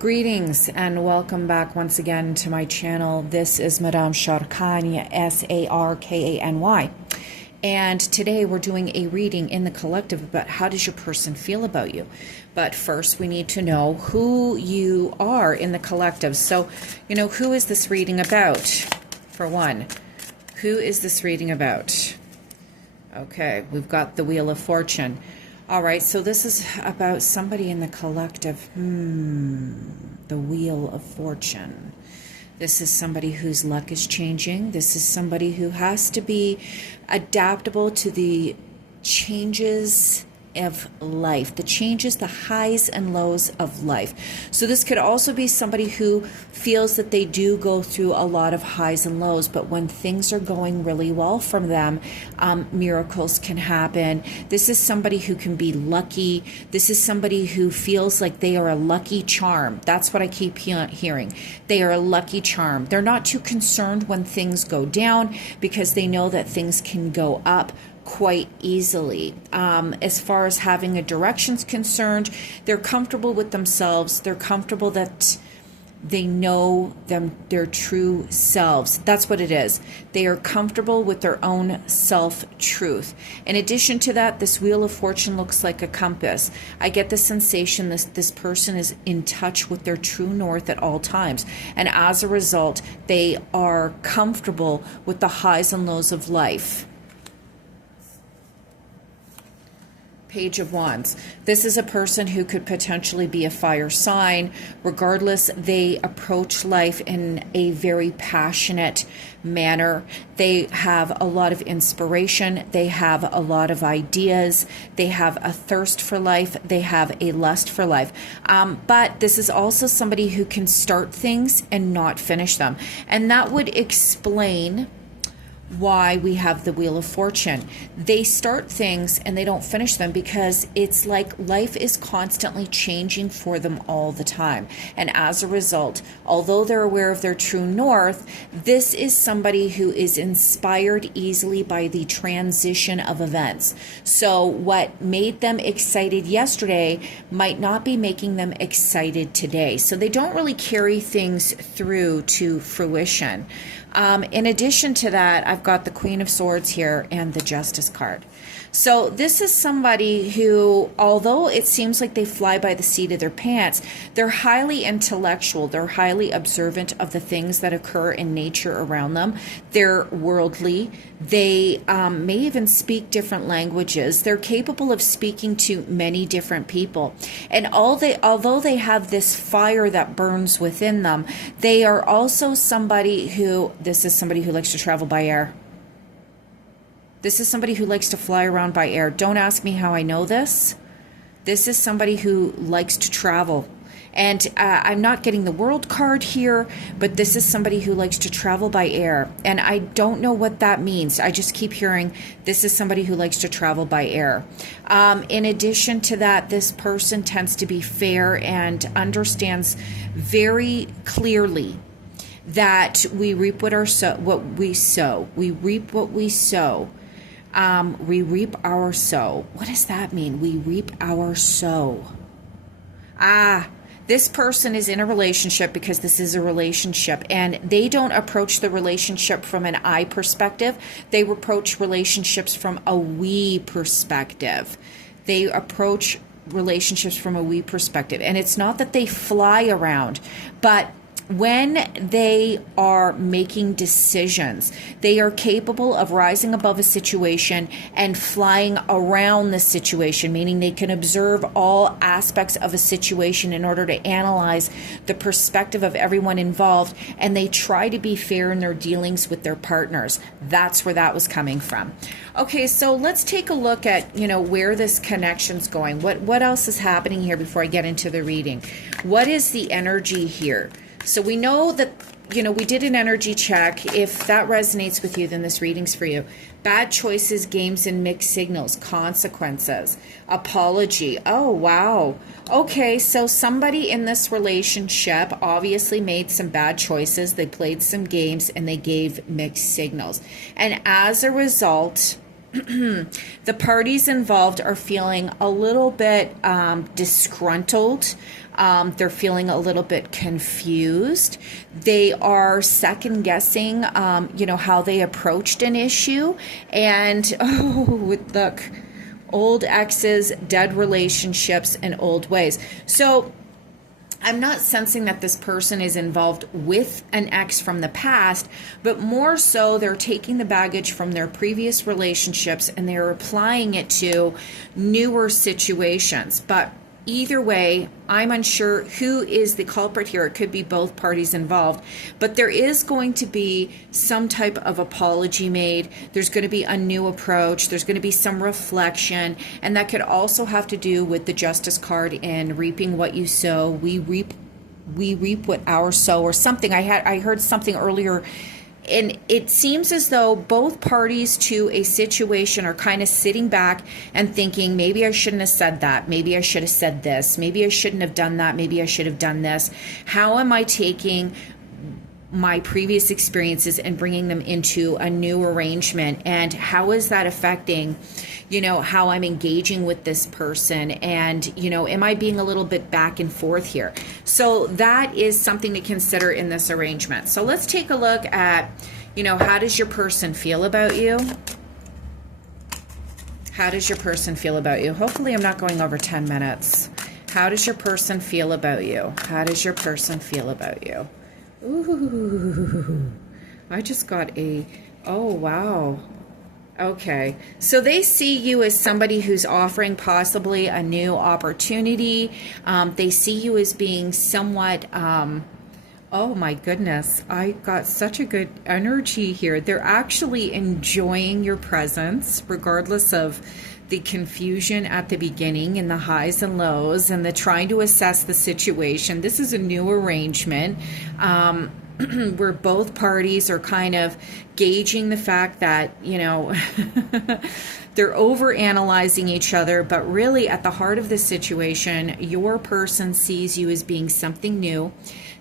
Greetings and welcome back once again to my channel. This is Madame Sarkany, Sarkany. And today we're doing a reading in the collective about how does your person feel about you. But first we need to know who you are in the collective. So, who is this reading about? For one, who is this reading about? Okay, we've got the Wheel of Fortune. All right, so this is about somebody in the collective. The Wheel of Fortune. This is somebody whose luck is changing. This is somebody who has to be adaptable to the changes of life, the changes, the highs and lows of life. So this could also be somebody who feels that they do go through a lot of highs and lows, but when things are going really well from them, miracles can happen. This is somebody who can be lucky. This is somebody who feels like they are a lucky charm. That's what I keep hearing. They are a lucky charm. They're not too concerned when things go down because they know that things can go up quite easily. As far as having a direction's concerned, they're comfortable with themselves. They're comfortable that they know their true selves. That's what it is. They are comfortable with their own self-truth. In addition to that, this Wheel of Fortune looks like a compass. I get the sensation this person is in touch with their true north at all times. And as a result, they are comfortable with the highs and lows of life. Page of Wands. This is a person who could potentially be a fire sign. Regardless, they approach life in a very passionate manner. They have a lot of inspiration. They have a lot of ideas. They have a thirst for life. They have a lust for life. But this is also somebody who can start things and not finish them. And that would explain why we have the Wheel of Fortune. They start things and they don't finish them because it's like life is constantly changing for them all the time. And as a result, although they're aware of their true north, this is somebody who is inspired easily by the transition of events. So what made them excited yesterday might not be making them excited today. So they don't really carry things through to fruition. In addition to that, I've got the Queen of Swords here and the Justice card. So this is somebody who, although it seems like they fly by the seat of their pants, they're highly intellectual. They're highly observant of the things that occur in nature around them. They're worldly. They may even speak different languages. They're capable of speaking to many different people. And although they have this fire that burns within them, they are also somebody who, this is somebody who likes to travel by air. This is somebody who likes to fly around by air. Don't ask me how I know this. This is somebody who likes to travel. And I'm not getting the World card here, but this is somebody who likes to travel by air. And I don't know what that means. I just keep hearing this is somebody who likes to travel by air. In addition to that, this person tends to be fair and understands very clearly that we reap what we sow. We reap what we sow. We reap our sow. What does that mean? We reap our sow. This person is in a relationship because this is a relationship, and they don't approach the relationship from an I perspective. They approach relationships from a we perspective. They approach relationships from a we perspective. And it's not that they fly around, but when they are making decisions, they are capable of rising above a situation and flying around the situation, meaning they can observe all aspects of a situation in order to analyze the perspective of everyone involved, and they try to be fair in their dealings with their partners. That's where that was coming from. Okay, so let's take a look at, where this connection's going. What else is happening here before I get into the reading? What is the energy here? So we know that, we did an energy check. If that resonates with you, then this reading's for you. Bad choices, games, and mixed signals, consequences, apology. Oh, wow. Okay, so somebody in this relationship obviously made some bad choices. They played some games and they gave mixed signals. And as a result, The parties involved are feeling a little bit disgruntled. They're feeling a little bit confused. They are second guessing, how they approached an issue. And, look, old exes, dead relationships, and old ways. So I'm not sensing that this person is involved with an ex from the past, but more so they're taking the baggage from their previous relationships and they're applying it to newer situations. But either way, I'm unsure who is the culprit here. It could be both parties involved, but there is going to be some type of apology made. There's going to be a new approach. There's going to be some reflection, and that could also have to do with the Justice card in reaping what you sow. We reap what our sow, or something. I heard something earlier. And it seems as though both parties to a situation are kind of sitting back and thinking, maybe I shouldn't have said that. Maybe I should have said this. Maybe I shouldn't have done that. Maybe I should have done this. How am I taking my previous experiences and bringing them into a new arrangement? And how is that affecting, how I'm engaging with this person? And, am I being a little bit back and forth here? So that is something to consider in this arrangement. So let's take a look at, how does your person feel about you? How does your person feel about you? Hopefully I'm not going over 10 minutes. How does your person feel about you? How does your person feel about you? Ooh, I just got oh, wow. Okay, so they see you as somebody who's offering possibly a new opportunity. They see you as being somewhat, oh my goodness, I got such a good energy here. They're actually enjoying your presence, regardless of the confusion at the beginning and the highs and lows and the trying to assess the situation. This is a new arrangement where both parties are kind of gauging the fact that, they're over-analyzing each other, but really at the heart of the situation, your person sees you as being something new,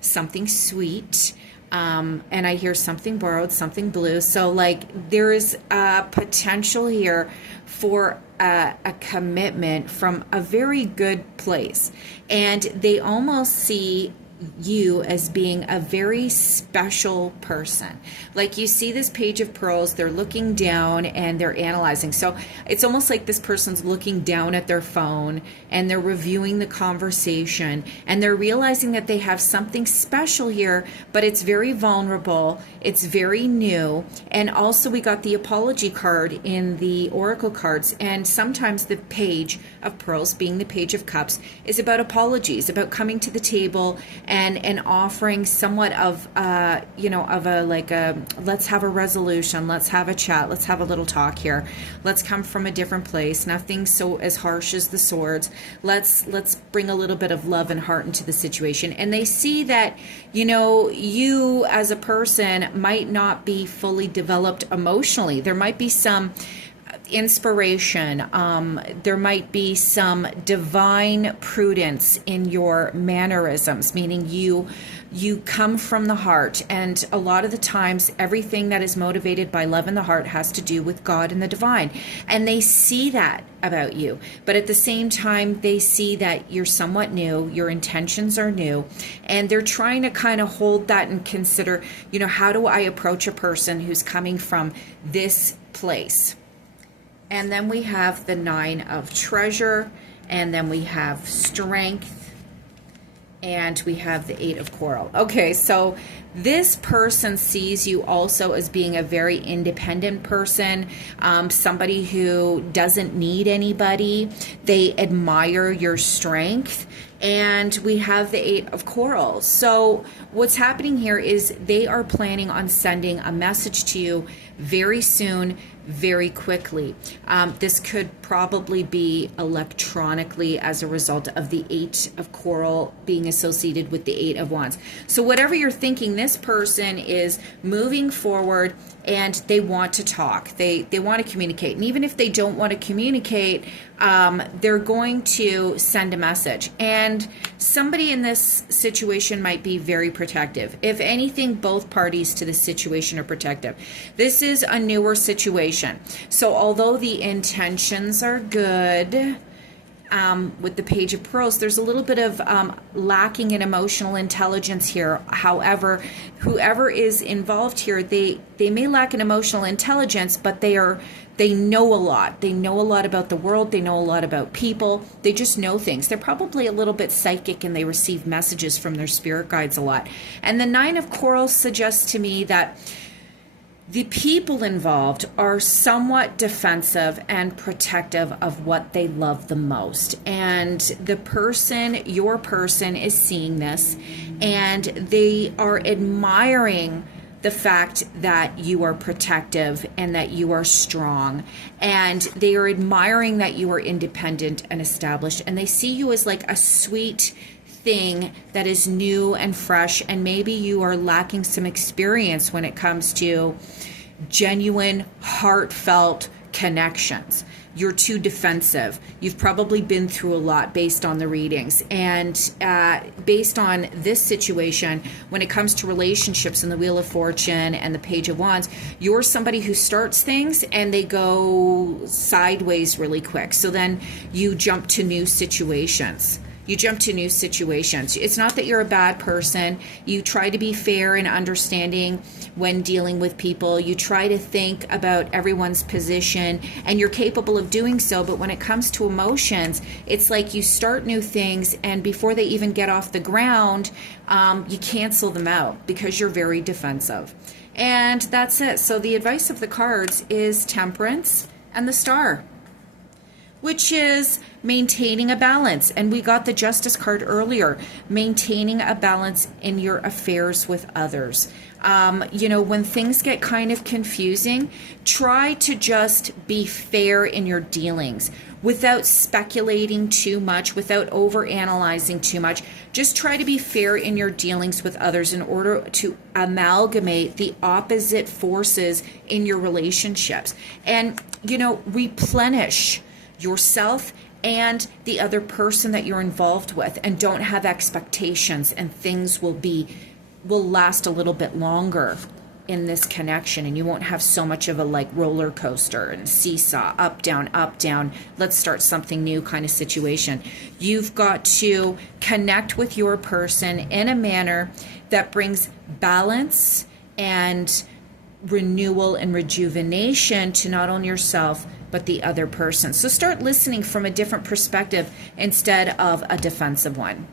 something sweet, and I hear something borrowed, something blue. So there is a potential here for a commitment from a very good place. And they almost see you as being a very special person. Like you see this page of pearls, they're looking down and they're analyzing. So it's almost like this person's looking down at their phone and they're reviewing the conversation and they're realizing that they have something special here, but it's very vulnerable. It's very new. And also we got the apology card in the Oracle cards. And sometimes the page of pearls, being the page of cups, is about apologies, about coming to the table and offering somewhat of let's have a resolution, let's have a chat, let's have a little talk here, let's come from a different place, nothing so as harsh as the swords, let's bring a little bit of love and heart into the situation. And they see that you as a person might not be fully developed emotionally. There might be some inspiration, there might be some divine prudence in your mannerisms, meaning you come from the heart, and a lot of the times everything that is motivated by love in the heart has to do with God and the divine, and they see that about you. But at the same time, they see that you're somewhat new, your intentions are new, and they're trying to kind of hold that and consider, how do I approach a person who's coming from this place? And then we have the 9 of treasure, and then we have strength, and we have the 8 of coral. Okay, so this person sees you also as being a very independent person, somebody who doesn't need anybody. They admire your strength. And we have the 8 of coral. So what's happening here is they are planning on sending a message to you very soon, very quickly. This could probably be electronically as a result of the 8 of coral being associated with the 8 of wands. So whatever you're thinking, this person is moving forward and they want to talk. They want to communicate. And even if they don't want to communicate, they're going to send a message. And somebody in this situation might be very protective. If anything, both parties to the situation are protective. This is a newer situation. So although the intentions are good, with the Page of Pearls, there's a little bit of lacking in emotional intelligence here. However, whoever is involved here, they may lack in emotional intelligence, but they know a lot. They know a lot about the world. They know a lot about people. They just know things. They're probably a little bit psychic, and they receive messages from their spirit guides a lot. And the Nine of Coral suggests to me that the people involved are somewhat defensive and protective of what they love the most. And the person, your person, is seeing this, and they are admiring the fact that you are protective and that you are strong. And they are admiring that you are independent and established. And they see you as like a sweet thing that is new and fresh, and maybe you are lacking some experience when it comes to genuine, heartfelt connections. You're too defensive. You've probably been through a lot based on the readings. And based on this situation, when it comes to relationships and the Wheel of Fortune and the Page of Wands, you're somebody who starts things and they go sideways really quick. So then you jump to new situations. It's not that you're a bad person. You try to be fair and understanding when dealing with people. You try to think about everyone's position, and you're capable of doing so. But when it comes to emotions, it's like you start new things, and before they even get off the ground, you cancel them out because you're very defensive. And that's it. So the advice of the cards is Temperance and the Star, which is maintaining a balance. And we got the Justice card earlier, maintaining a balance in your affairs with others. When things get kind of confusing, try to just be fair in your dealings without speculating too much, without overanalyzing too much. Just try to be fair in your dealings with others in order to amalgamate the opposite forces in your relationships. And, replenish yourself and the other person that you're involved with, and don't have expectations, and things will last a little bit longer in this connection, and you won't have so much of a roller coaster and seesaw, up down, let's start something new kind of situation. You've got to connect with your person in a manner that brings balance and renewal and rejuvenation to not only yourself but the other person. So start listening from a different perspective instead of a defensive one.